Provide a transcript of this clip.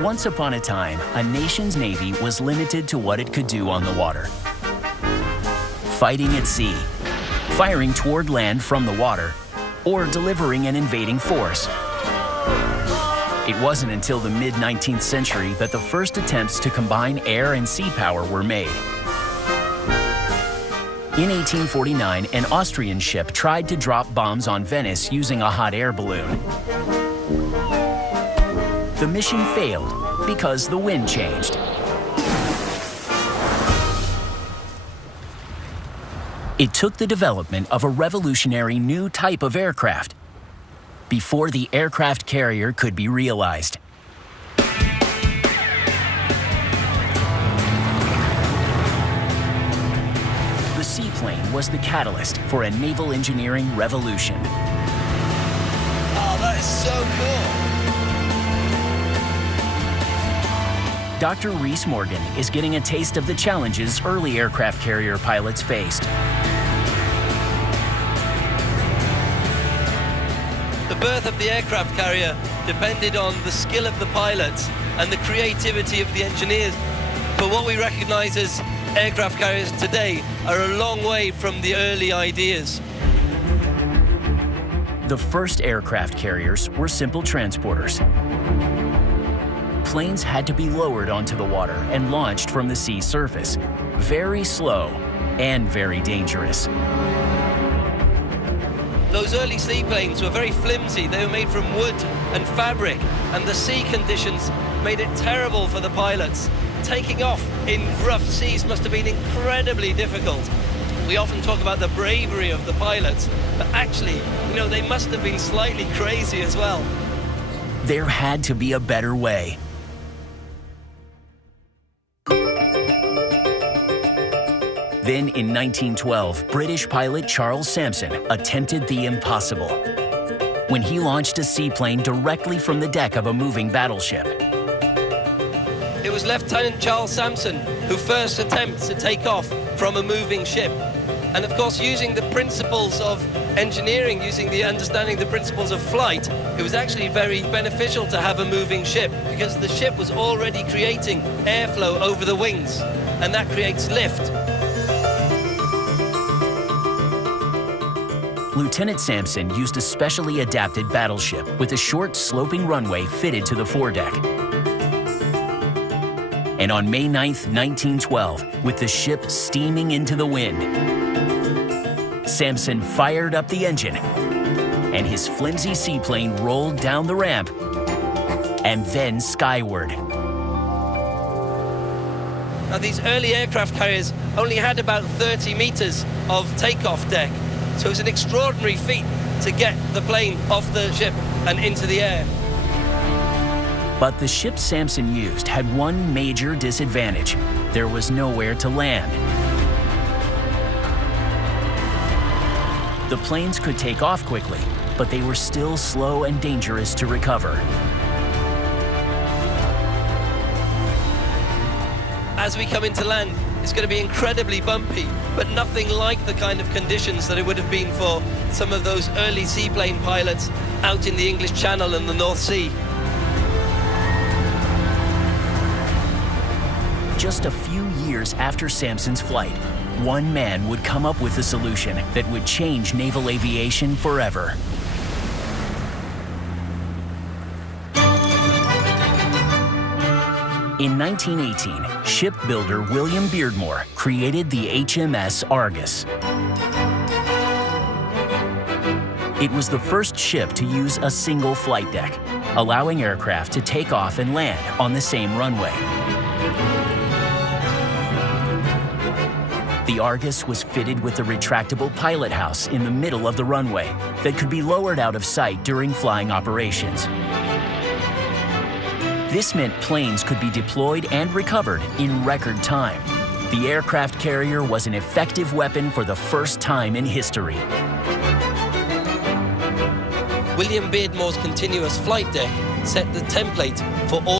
Once upon a time, a nation's navy was limited to what it could do on the water. Fighting at sea, firing toward land from the water, or delivering an invading force. It wasn't until the mid-19th century that the first attempts to combine air and sea power were made. In 1849, an Austrian ship tried to drop bombs on Venice using a hot air balloon. The mission failed because the wind changed. It took the development of a revolutionary new type of aircraft before the aircraft carrier could be realized. The seaplane was the catalyst for a naval engineering revolution. Oh, that is so cool! Dr. Reese Morgan is getting a taste of the challenges early aircraft carrier pilots faced. The birth of the aircraft carrier depended on the skill of the pilots and the creativity of the engineers. But what we recognize as aircraft carriers today are a long way from the early ideas. The first aircraft carriers were simple transporters. Planes had to be lowered onto the water and launched from the sea surface. Very slow and very dangerous. Those early seaplanes were very flimsy. They were made from wood and fabric, and the sea conditions made it terrible for the pilots. Taking off in rough seas must have been incredibly difficult. We often talk about the bravery of the pilots, but actually, you know, they must have been slightly crazy as well. There had to be a better way. Then in 1912, British pilot Charles Sampson attempted the impossible when he launched a seaplane directly from the deck of a moving battleship. It was Lieutenant Charles Sampson who first attempted to take off from a moving ship. And of course, using the principles of engineering, using the understanding the principles of flight, it was actually very beneficial to have a moving ship because the ship was already creating airflow over the wings, and that creates lift. Lieutenant Sampson used a specially adapted battleship with a short sloping runway fitted to the foredeck. And on May 9th, 1912, with the ship steaming into the wind, Sampson fired up the engine, and his flimsy seaplane rolled down the ramp and then skyward. Now, these early aircraft carriers only had about 30 meters of takeoff deck. So it was an extraordinary feat to get the plane off the ship and into the air. But the ship Sampson used had one major disadvantage. There was nowhere to land. The planes could take off quickly, but they were still slow and dangerous to recover. As we come into land, it's going to be incredibly bumpy, but nothing like the kind of conditions that it would have been for some of those early seaplane pilots out in the English Channel and the North Sea. Just a few years after Sampson's flight, one man would come up with a solution that would change naval aviation forever. In 1918, shipbuilder William Beardmore created the HMS Argus. It was the first ship to use a single flight deck, allowing aircraft to take off and land on the same runway. The Argus was fitted with a retractable pilot house in the middle of the runway that could be lowered out of sight during flying operations. This meant planes could be deployed and recovered in record time. The aircraft carrier was an effective weapon for the first time in history. William Beardmore's continuous flight deck set the template for all